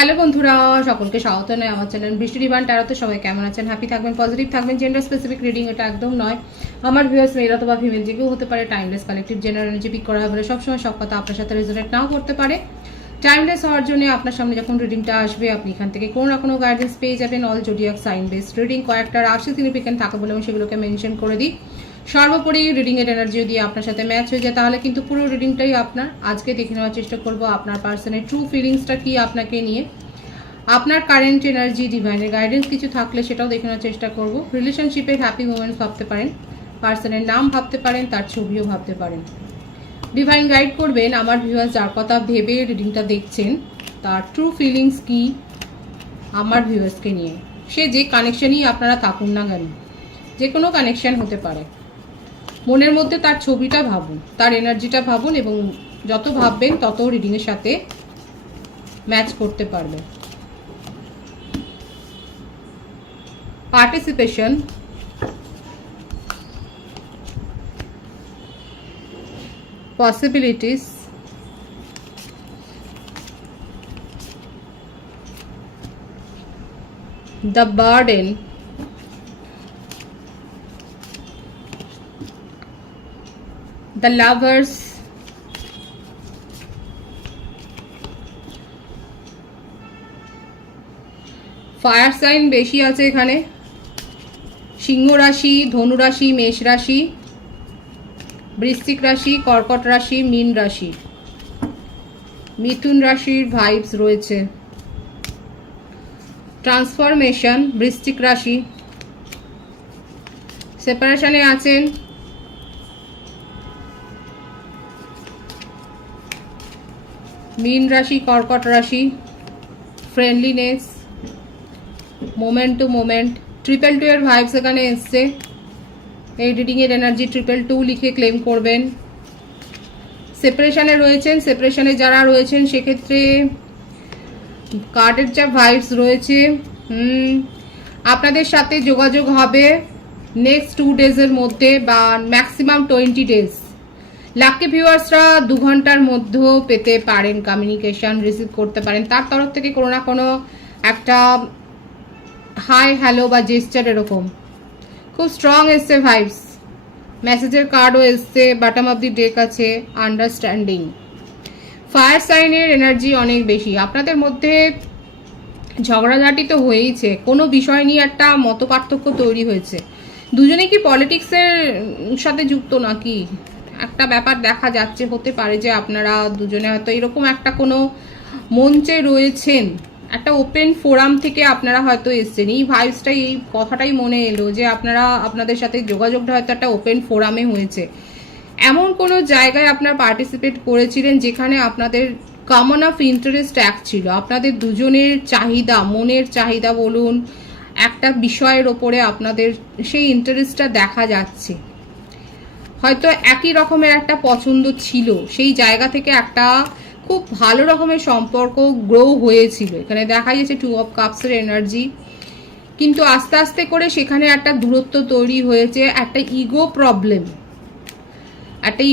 Hello বন্ধুরা, সকলকে স্বাগত নয় আমার চ্যানেল বৃষ্টি ডিভাইন ট্যারোতে। সবাই কেমন আছেন? হ্যাপি থাকবেন, পজিটিভ থাকবেন। জেন্ডার স্পেসিফিক রিডিং এটা একদম নয়। আমার ভিউয়ার্স মেল অথবা ফিমেল যে কেউ হতে পারে। Timeless collective general energy pick করা হয় বলে সবসময় সব কথা আপনার সাথে রেজোনেট নাও করতে পারে। টাইমলেস হওয়ার জন্য আপনার সামনে যখন রিডিংটা আসবে আপনি এখান থেকে কোনো না কোনো গাইডেন্স পেয়ে যাবেন। All zodiac sign based reading, কয়েকটা রাশি সিগনিফিকেন্ট থাকে বলে আমি সেগুলোকে মেনশন করে দিই। সর্বোপরি রিডিংয়ের এনার্জি যদি আপনার সাথে ম্যাচ হয়ে যায় তাহলে কিন্তু পুরো রিডিংটাই আপনার। আজকে দেখে নেওয়ার চেষ্টা করবো আপনার পার্সনের ট্রু ফিলিংসটা কি আপনাকে নিয়ে, আপনার কারেন্ট এনার্জি, ডিভাইনের গাইডেন্স কিছু থাকলে সেটাও দেখে নেওয়ার চেষ্টা করব। রিলেশনশিপের হ্যাপি মোমেন্টস ভাবতে পারেন, পার্সনের নাম ভাবতে পারেন, তার ছবিও ভাবতে পারেন। ডিভাইন গাইড করবেন আমার ভিউয়ার্স যার কথা ভেবে রিডিংটা দেখছেন তার ট্রু ফিলিংস কি আমার ভিউয়ার্সকে নিয়ে। সে যে কানেকশনই আপনারা থাকুন না কেন, যে কোনো কানেকশন হতে পারে, মনের মধ্যে তার ছবিটা ভাবুন, তার এনার্জিটা ভাবুন এবং যত ভাববেন তত রিডিংয়ের সাথে ম্যাচ করতে পারবেন। Participation, possibilities, the burden, the lovers, fire sign বেশি আছে এখানে। সিংহ রাশি, ধনু রাশি, মেষ রাশি, বৃশ্চিক রাশি, কর্কট রাশি, মীন রাশি, মিথুন রাশির ভাইবস রয়েছে। ট্রান্সফরমেশন, বৃশ্চিক রাশি, সেপারেশনে আছেন। মীন রাশি, কর্কট রাশি, ফ্রেন্ডলিনেস, মোমেন্ট টু মোমেন্ট, 222 এর ভাইবস এখানে এসছে। এই রিডিংয়ের এনার্জি 222 লিখে ক্লেম করবেন। সেপারেশনে রয়েছেন, সেপারেশনে যারা রয়েছেন সেক্ষেত্রে কার্ডের যা ভাইবস রয়েছে, আপনাদের সাথে যোগাযোগ হবে নেক্সট 2 ডেজের মধ্যে বা ম্যাক্সিমাম 20 ডেজ। লাকি ভিউয়ার্সরা 2 ঘন্টার মধ্যেও পেতে পারেন, কমিউনিকেশন রিসিভ করতে পারেন তার তরফ থেকে কোনো না কোনো একটা হাই হ্যালো বা জেস্টার। এরকম খুব স্ট্রং এসছে ভাইবস, মেসেজের কার্ডও এসছে, বটম অফ দি ডেক আছে, আন্ডারস্ট্যান্ডিং। ফায়ার সাইনের এনার্জি অনেক বেশি। আপনাদের মধ্যে ঝগড়াঝাটি তো হয়েইছে, কোনো বিষয় নিয়ে একটা মত পার্থক্য তৈরি হয়েছে। দুজনে কি পলিটিক্সের সাথে যুক্ত নাকি একটা ব্যাপার দেখা যাচ্ছে। হতে পারে যে আপনারা দুজনে হয়তো এরকম একটা কোনো মঞ্চে রয়েছেন, একটা ওপেন ফোরাম থেকে আপনারা হয়তো এসছেন। এই ভাইবসটাই, এই কথাটাই মনে এলো যে আপনারা আপনাদের সাথে যোগাযোগটা হয়তো একটা ওপেন ফোরামে হয়েছে। এমন কোনো জায়গায় আপনারা পার্টিসিপেট করেছিলেন যেখানে আপনাদের কমন অফ ইন্টারেস্ট এক ছিল। আপনাদের দুজনের চাহিদা, মনের চাহিদা বলুন, একটা বিষয়ের ওপরে আপনাদের সেই ইন্টারেস্টটা দেখা যাচ্ছে। হয়তো একই রকমের একটা পছন্দ ছিল, সেই জায়গা থেকে একটা খুব ভালো রকমের সম্পর্ক গ্রো হয়েছিল। এখানে দেখা যাচ্ছে 2 অফ কাপসের এনার্জি, কিন্তু আস্তে আস্তে করে সেখানে একটা দূরত্ব তৈরি হয়েছে। একটা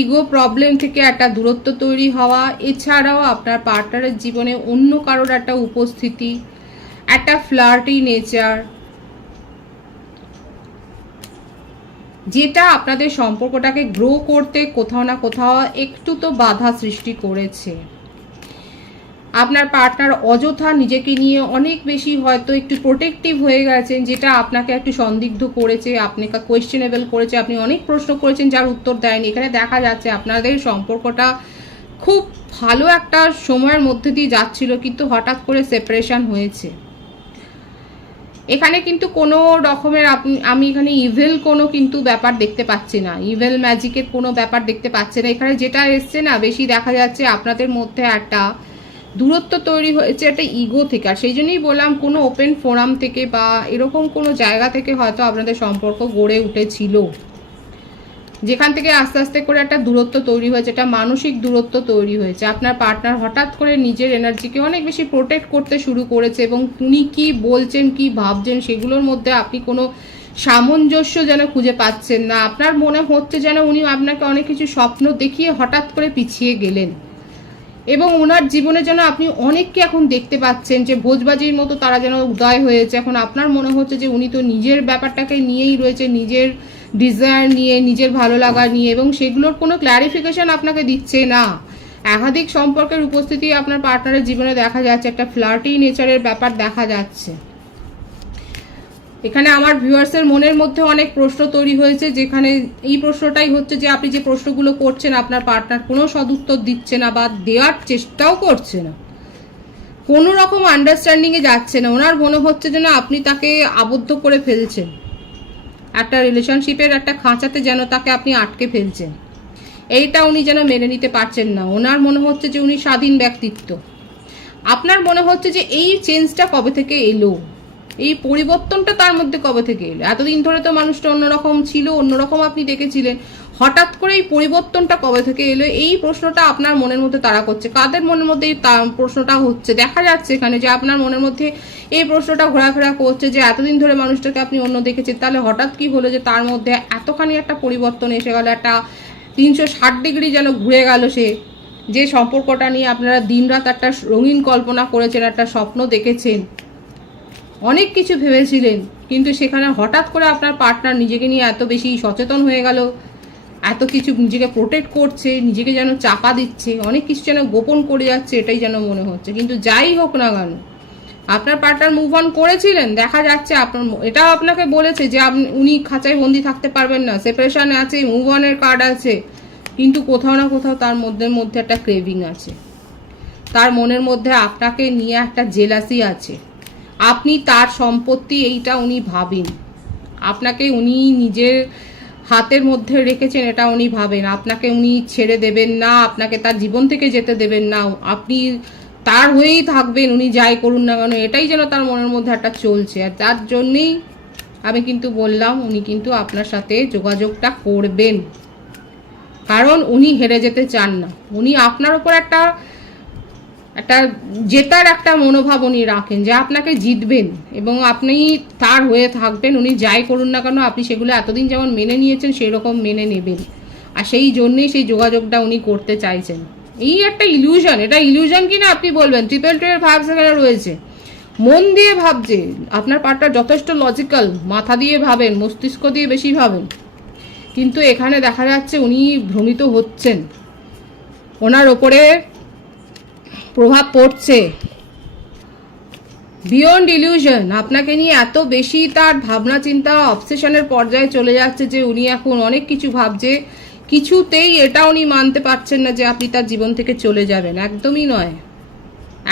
ইগো প্রবলেম থেকে একটা দূরত্ব তৈরি হওয়া। এছাড়াও আপনার পার্টনারের জীবনে অন্য কারোর একটা উপস্থিতি, একটা ফ্লার্টি নেচার, যেটা আপনাদের সম্পর্কটাকে গ্রো করতে কোথাও না কোথাও একটু তো বাধা সৃষ্টি করেছে। আপনার পার্টনার অযথা নিজেকে নিয়ে অনেক বেশি হয়তো একটু প্রোটেক্টিভ হয়ে গেছেন, যেটা আপনাকে একটু সন্দিগ্ধ করেছে, আপনাকে কোয়েশ্চেনেবল করেছে। আপনি অনেক প্রশ্ন করেছেন যার উত্তর দেয়নি। এখানে দেখা যাচ্ছে আপনাদের সম্পর্কটা খুব ভালো একটা সময়ের মধ্যে দিয়ে যাচ্ছিল, কিন্তু হঠাৎ করে সেপারেশন হয়েছে। এখানে কিন্তু কোনো রকমের আমি এখানে ইভেল কোনো কিন্তু ব্যাপার দেখতে পাচ্ছি না, ইভেল ম্যাজিকের কোনো ব্যাপার দেখতে পাচ্ছি না। এখানে যেটা এসছে না, বেশি দেখা যাচ্ছে আপনাদের মধ্যে একটা দূরত্ব তৈরি হয়েছে একটা ইগো থেকে। আর সেই জন্যই বললাম কোনো ওপেন ফোরাম থেকে বা এরকম কোনো জায়গা থেকে হয়তো আপনাদের সম্পর্ক গড়ে উঠেছিল, যেখান থেকে আস্তে আস্তে করে একটা দূরত্ব তৈরি হয়েছে, একটা মানসিক দূরত্ব তৈরি হয়েছে। আপনার পার্টনার হঠাৎ করে নিজের এনার্জিকে অনেক বেশি প্রোটেক্ট করতে শুরু করেছে এবং উনি কি বলছেন, কি ভাবছেন, সেগুলোর মধ্যে আপনি কোনো সামঞ্জস্য যেন খুঁজে পাচ্ছেন না। আপনার মনে হচ্ছে যেন উনি আপনাকে অনেক কিছু স্বপ্ন দেখিয়ে হঠাৎ করে পিছিয়ে গেলেন। এবং ওনার জীবনে যেন আপনি অনেককে এখন দেখতে পাচ্ছেন যে ভোজবাজির মতো তারা যেন উদয় হয়েছে। এখন আপনার মনে হচ্ছে যে উনি তো নিজের ব্যাপারটাকে নিয়েই রয়েছে, নিজের ডিজায়ার নিয়ে, নিজের ভালো লাগা নিয়ে, এবং সেগুলোর কোনো ক্ল্যারিফিকেশন আপনাকে দিচ্ছে না। একাধিক সম্পর্কের উপস্থিতি আপনার পার্টনারের জীবনে দেখা যাচ্ছে, একটা ফ্লার্টি নেচারের ব্যাপার দেখা যাচ্ছে। এখানে আমার ভিউয়ার্সের মনের মধ্যে অনেক প্রশ্ন তৈরি হয়েছে, যেখানে এই প্রশ্নটাই হচ্ছে যে আপনি যে প্রশ্নগুলো করছেন আপনার পার্টনার কোনো সদুত্তর দিচ্ছে না বা দেওয়ার চেষ্টাও করছে না, কোনো রকম আন্ডারস্ট্যান্ডিংয়ে যাচ্ছে না। ওনার মনে হচ্ছে যেন আপনি তাকে আবদ্ধ করে ফেলছেন, একটা রিলেশনশিপের একটা খাঁচাতে যেন তাকে আপনি আটকে ফেলছেন। এইটা উনি যেন মেনে নিতে পারছেন না। ওনার মনে হচ্ছে যে উনি স্বাধীন ব্যক্তিত্ব। আপনার মনে হচ্ছে যে এই চেঞ্জটা কবে থেকে এলো, এই পরিবর্তনটা তার মধ্যে কবে থেকে এলো। এতদিন ধরে তো মানুষটা অন্যরকম ছিল, অন্যরকম আপনি দেখেছিলেন, হঠাৎ করে এই পরিবর্তনটা কবে থেকে এলো, এই প্রশ্নটা আপনার মনের মধ্যে তাড়া করছে। কাদের মনের মধ্যে এই প্রশ্নটা হচ্ছে দেখা যাচ্ছে এখানে, যে আপনার মনের মধ্যে এই প্রশ্নটা ঘোরাফেরা করছে যে এতদিন ধরে মানুষটাকে আপনি অন্য দেখেছেন, তাহলে হঠাৎ কি হলো যে তার মধ্যে এতখানি একটা পরিবর্তন এসে গেল, একটা 360 ডিগ্রি যেন ঘুরে গেল। সে যে সম্পর্কটা নিয়ে আপনারা দিনরাত একটা রঙিন কল্পনা করেছেন, একটা স্বপ্ন দেখেছেন, অনেক কিছু ভেবেছিলেন, কিন্তু সেখানে হঠাৎ করে আপনার পার্টনার নিজেকে নিয়ে এত বেশি সচেতন হয়ে গেল, এত কিছু নিজেকে প্রোটেক্ট করছে, নিজেকে যেন চাপা দিচ্ছে, অনেক কিছু যেন গোপন করে যাচ্ছে, এটাই যেন মনে হচ্ছে। কিন্তু যাই হোক না কেন, আপনার পার্টনার মুভ অন করেছিলেন, দেখা যাচ্ছে আপনার এটাও আপনাকে বলেছে যে উনি খাঁচায় বন্দি থাকতে পারবেন না, সেপারেশনে আছে, মুভ অনের কার্ড আছে, কিন্তু কোথাও না কোথাও তার মধ্যে একটা ক্রেভিং আছে, তার মনের মধ্যে আপনাকে নিয়ে একটা জেলাসি আছে। আপনি তার সম্পত্তি এইটা উনি ভাবেন, আপনাকে উনি নিজের হাতের মধ্যে রেখেছেন এটা উনি ভাবেন, আপনাকে উনি ছেড়ে দেবেন না, আপনাকে তার জীবন থেকে যেতে দেবেন না, আপনি তার হয়েই থাকবেন, উনি যাই করুন না কেন, এটাই যেন তার মনের মধ্যে একটা চলছে। আর তার জন্যেই আমি কিন্তু বললাম উনি কিন্তু আপনার সাথে যোগাযোগটা করবেন, কারণ উনি হেরে যেতে চান না। উনি আপনার উপর একটা জেতার একটা মনোভাব উনি রাখেন, যে আপনাকে জিতবেন এবং আপনি তার হয়ে থাকবেন, উনি যাই করুন না কেন আপনি সেগুলো এতদিন যেমন মেনে নিয়েছেন সেই রকম মেনে নেবেন। আর সেই জন্যেই সেই যোগাযোগটা উনি করতে চাইছেন। এই একটা ইলিউশন, এটা ইলিউশন কিনা আপনি বলবেন। 222 ভাব সেখানে রয়েছে, মন দিয়ে ভাবছে আপনার পার্টনার, যথেষ্ট লজিক্যাল, মাথা দিয়ে ভাবেন, মস্তিষ্ক দিয়ে বেশি ভাবেন, কিন্তু এখানে দেখা যাচ্ছে উনি ভ্রমিত হচ্ছেন, ওনার ওপরে প্রভাব পড়ছে বিয়ন্ড ইলিউশন। আপনাকে নিয়ে এত বেশি তার ভাবনা চিন্তা অবসেশনের পর্যায়ে চলে যাচ্ছে যে উনি এখন অনেক কিছু ভাবছে, কিছুতেই এটা উনি মানতে পারছেন না যে আপনি তার জীবন থেকে চলে যাবেন, একদমই নয়।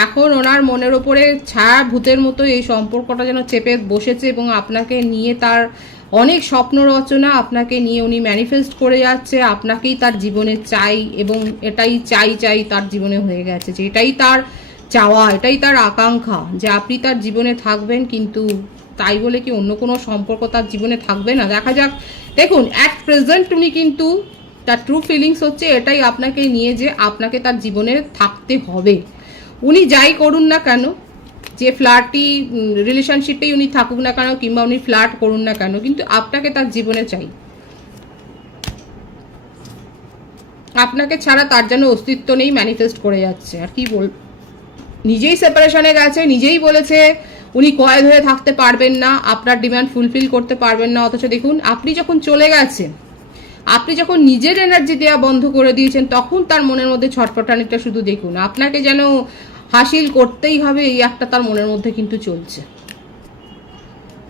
এখন ওনার মনের ওপরে ছায়া ভূতের মতো এই সম্পর্কটা যেন চেপে বসেছে, এবং আপনাকে নিয়ে তার অনেক স্বপ্ন রচনা, আপনাকে নিয়ে উনি ম্যানিফেস্ট করে যাচ্ছে, আপনাকেই তার জীবনে চাই, এবং এটাই চাই তার জীবনে হয়ে গেছে, যে এটাই তার চাওয়া, এটাই তার আকাঙ্ক্ষা, যে আপনি তার জীবনে থাকবেন। কিন্তু তাই বলে কি অন্য কোনো সম্পর্ক তার জীবনে থাকবে না? দেখা যাক। দেখুন, অ্যাট প্রেজেন্ট উনি কিন্তু তার ট্রু ফিলিংস হচ্ছে এটাই আপনাকে নিয়ে, যে আপনাকে তার জীবনে থাকতে হবে, উনি যাই করুন না কেন, যে ফ্ল্যাটই রিলেশনশিপেই উনি থাকুক না কেন, কিংবা উনি ফ্ল্যাট করুন না কেন, কিন্তু আপনাকে তার জীবনে চাই। আপনাকে ছাড়া তার যেন অস্তিত্ব নেই, ম্যানিফেস্ট করে যাচ্ছে। আর কি বল, নিজেই সেপারেশনে গেছে, নিজেই বলেছে উনি কয়েদ হয়ে থাকতে পারবেন না, আপনার ডিমান্ড ফুলফিল করতে পারবেন না। অথচ দেখুন, আপনি যখন চলে গেছেন, আপনি যখন নিজের এনার্জি দেওয়া বন্ধ করে দিয়েছেন, তখন তার মনের মধ্যে ছটফটানিটা শুধু দেখুন, আপনাকে যেন হাসিল করতেই হবে, এই একটা তার মনের মধ্যে কিন্তু চলছে।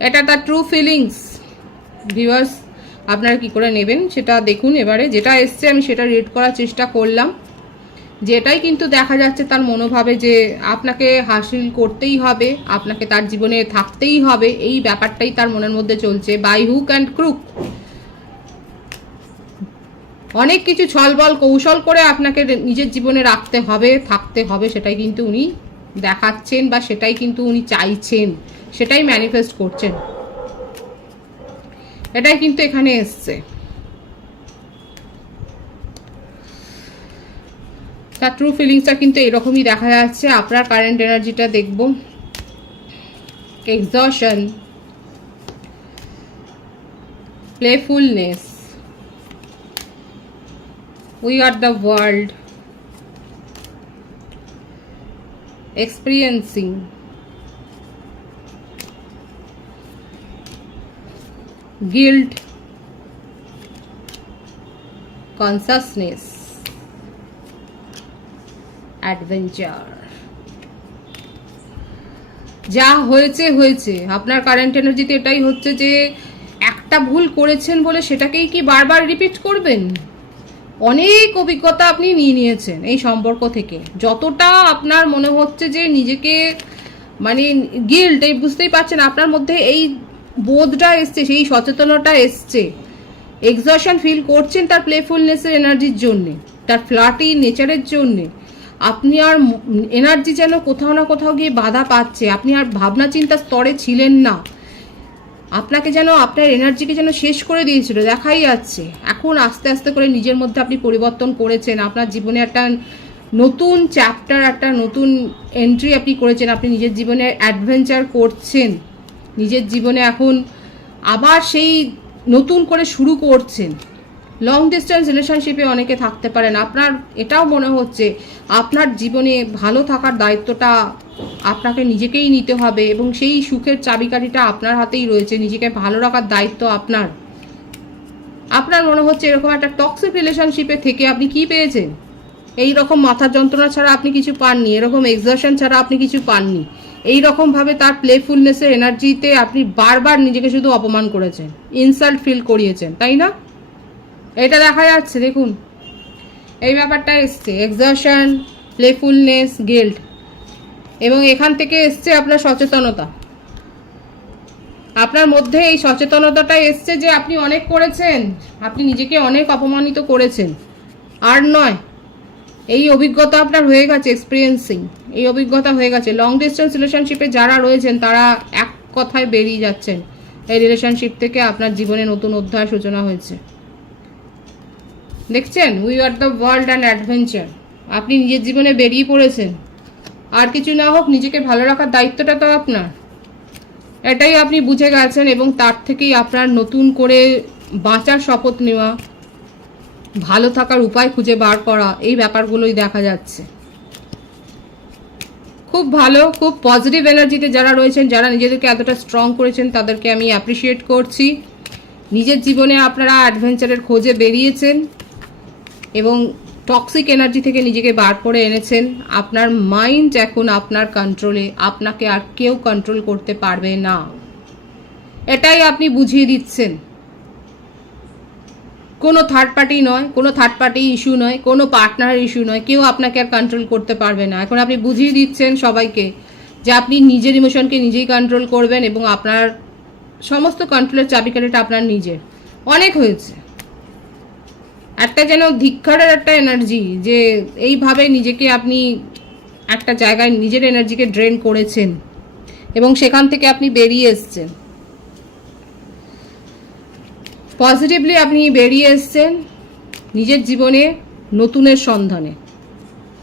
এটা তার ট্রু ফিলিংস। ভিউয়ার্স, আপনারা কি করে নেবেন সেটা দেখুন। এবারে যেটা এসছে আমি সেটা রিড করার চেষ্টা করলাম, যেটাই কিন্তু দেখা যাচ্ছে তার মনোভাবে, যে আপনাকে হাসিল করতেই হবে, আপনাকে তার জীবনে থাকতেই হবে, এই ব্যাপারটাই তার মনের মধ্যে চলছে। বাই হুক অ্যান্ড ক্রুক অনেক কিছু ছলবল কৌশল করে আপনাকে নিজের জীবনে রাখতে হবে, থাকতে হবে, সেটাই কিন্তু উনি দেখাচ্ছেন, বা সেটাই কিন্তু উনি চাইছেন, সেটাই ম্যানিফেস্ট করছেন, এটাই কিন্তু এখানে এসছে। তার ট্রু ফিলিংসটা কিন্তু এরকমই দেখা যাচ্ছে। আপনার কারেন্ট এনার্জিটা দেখব, exhaustion, playfulness, we are the world, experiencing, guilt, consciousness, adventure. যা হয়েছে হয়েছে। আপনার কারেন্ট এনার্জিতে এটাই হচ্ছে যে একটা ভুল করেছেন বলে সেটাকেই কি বারবার রিপিট করবেন? অনেক অভিজ্ঞতা আপনি নিয়ে নিয়েছেন এই সম্পর্ক থেকে। যতটা আপনার মনে হচ্ছে যে নিজেকে মানে গিল্ট, এই বুঝতেই পারছেন আপনার মধ্যে এই বোধটা এসছে, সেই সচেতনতা এসছে, এক্সশন ফিল করছেন তার প্লেফুলনেসের এনার্জির জন্যে, তার ফ্লার্টি নেচারের জন্যে। আপনি আর এনার্জি যেন কোথাও না কোথাও গিয়ে বাধা পাচ্ছে, আপনি আর ভাবনা চিন্তার স্তরে ছিলেন না, আপনাকে যেন আপনার এনার্জিকে যেন শেষ করে দিয়েছিল, দেখাই যাচ্ছে। এখন আস্তে আস্তে করে নিজের মধ্যে আপনি পরিবর্তন করেছেন, আপনার জীবনে একটা নতুন চ্যাপ্টার, একটা নতুন এন্ট্রি আপনি করেছেন, আপনি নিজের জীবনে অ্যাডভেঞ্চার করছেন, নিজের জীবনে এখন আবার সেই নতুন করে শুরু করছেন। লং ডিস্টেন্স রিলেশনশিপে অনেকে থাকতে পারেন, আপনার এটাও মনে হচ্ছে আপনার জীবনে ভালো থাকার দায়িত্বটা আপনাকে নিজেকেই নিতে হবে এবং সেই সুখের চাবিকাঠিটা আপনার হাতেই রয়েছে, নিজেকে ভালো রাখার দায়িত্ব আপনার। আপনার মনে হচ্ছে এরকম একটা টক্সিক রিলেশনশিপে থেকে আপনি কি পেয়েছেন? এই রকম মাথার যন্ত্রণা ছাড়া আপনি কিছু পাননি, এরকম এক্সশন ছাড়া আপনি কিছু পাননি। এই রকমভাবে তার প্লেফুলনেসের এনার্জিতে আপনি বারবার নিজেকে শুধু অপমান করেছেন, ইনসাল্ট ফিল করিয়েছেন, তাই না? এটা দেখা যাচ্ছে, দেখুন এই ব্যাপারটা এসছে, এক্সশন, প্লেফুলনেস, গিল্ট, এবং এখান থেকে এসছে আপনার সচেতনতা। আপনার মধ্যে এই সচেতনতাটা এসছে যে আপনি অনেক করেছেন, আপনি নিজেকে অনেক অপমানিত করেছেন, আর নয়। এই অভিজ্ঞতা আপনার হয়ে গেছে, এক্সপিরিয়েন্সিং, এই অভিজ্ঞতা হয়ে গেছে। লং ডিস্টেন্স রিলেশনশিপে যারা রয়েছেন তারা এক কথায় বেরিয়ে যাচ্ছেন এই রিলেশনশিপ থেকে, আপনার জীবনে নতুন অধ্যায় সূচনা হয়েছে। দেখছেন, we are the world and adventure. আপনি নিজের জীবনে বেরিয়ে পড়েছেন, আর কিছু না হোক নিজেকে ভালো রাখার দায়িত্বটা তো আপনার, এটাই আপনি বুঝে গেছেন এবং তার থেকেই আপনার নতুন করে বাঁচার শপথ নেওয়া, ভালো থাকার উপায় খুঁজে বার করা, এই ব্যাপারগুলোই দেখা যাচ্ছে। খুব ভালো, খুব পজিটিভ এনার্জিতে যারা রয়েছেন, যারা নিজেদেরকে এতটা স্ট্রং করেছেন, তাদেরকে আমি অ্যাপ্রিসিয়েট করছি। নিজের জীবনে আপনারা অ্যাডভেঞ্চারের খোঁজে বেরিয়েছেন এবং টক্সিক এনার্জি থেকে নিজেকে বার করে এনেছেন। আপনার মাইন্ড এখন আপনার কন্ট্রোলে, আপনাকে আর কেউ কন্ট্রোল করতে পারবে না, এটাই আপনি বুঝিয়ে দিচ্ছেন। কোনো থার্ড পার্টি নয়, কোনো থার্ড পার্টি ইস্যু নয়, কোনো পার্টনার ইস্যু নয়, কেউ আপনাকে আর কন্ট্রোল করতে পারবে না। এখন আপনি বুঝিয়ে দিচ্ছেন সবাইকে যে আপনি নিজের ইমোশনকে নিজেই কন্ট্রোল করবেন এবং আপনার সমস্ত কন্ট্রোলের চাবিকাঠিটা আপনার নিজের। অনেক হয়েছে, একটা যেন ধিক্কারের একটা এনার্জি যে এইভাবে নিজেকে আপনি একটা জায়গায় নিজের এনার্জিকে ড্রেন করেছেন এবং সেখান থেকে আপনি বেরিয়ে এসছেন। পজিটিভলি আপনি বেরিয়ে এসছেন নিজের জীবনে নতুনের সন্ধানে।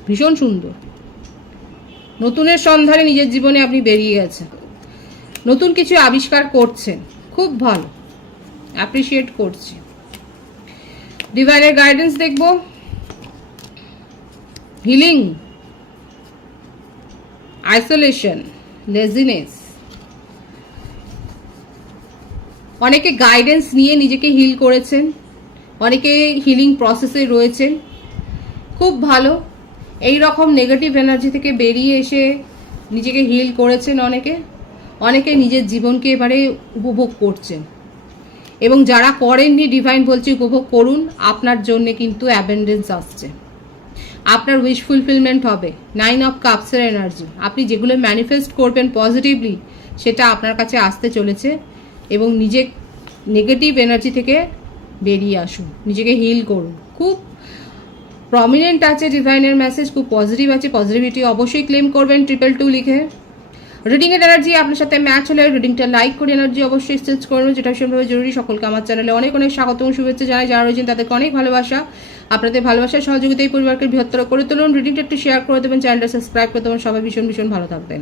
ভীষণ সুন্দর, নতুনের সন্ধানে নিজের জীবনে আপনি বেরিয়ে গেছেন, নতুন কিছু আবিষ্কার করছেন, খুব ভালো, অ্যাপ্রিসিয়েট করছি। ডিভাইনের গাইডেন্স দেখব। Healing, isolation, laziness. অনেকে গাইডেন্স নিয়ে নিজেকে হিল করেছেন, অনেকে হিলিং প্রসেসে রয়েছেন, খুব ভালো। এই রকম নেগেটিভ এনার্জি থেকে বেরিয়ে এসে নিজেকে হিল করেছেন অনেকে, অনেকে নিজের জীবনকে এবারে উপভোগ করছেন এবং যারা করেননি, ডিভাইন বলছে উপভোগ করুন। আপনার জন্য কিন্তু অ্যাবেন্ডেন্স আসছে, আপনার উইশ ফুলফিলমেন্ট হবে। 9 অফ কাপসের এনার্জি, আপনি যেগুলো ম্যানিফেস্ট করবেন পজিটিভলি সেটা আপনার কাছে আসতে চলেছে এবং নিজে নেগেটিভ এনার্জি থেকে বেরিয়ে আসুন, নিজেকে হিল করুন। খুব প্রমিনেন্ট আছে ডিভাইনের মেসেজ, খুব পজিটিভ আছে। পজিটিভিটি অবশ্যই ক্লেম করবেন 222 লিখে। রিডিংয়ের এনার্জি আপনার সাথে ম্যাচ হলে রিডিংটা লাইক করে এনার্জি অবশ্যই চেঞ্জ করবেন, যেটা ভীষণভাবে জরুরি। সকলকে আমার চ্যানেলে অনেক অনেক স্বাগত এবং শুভেচ্ছা জানাই। যারা রয়েছেন তাদেরকে অনেক ভালোবাসা। আপনাদের ভালোবাসার সহযোগিতা এই পরিবারকে বৃহত্তর করে তুলুন। রিডিংটা একটু শেয়ার করে দেবেন, চ্যানেলটা সাবস্ক্রাইব করে দেবেন। সবাই ভীষণ ভীষণ ভালো থাকবেন।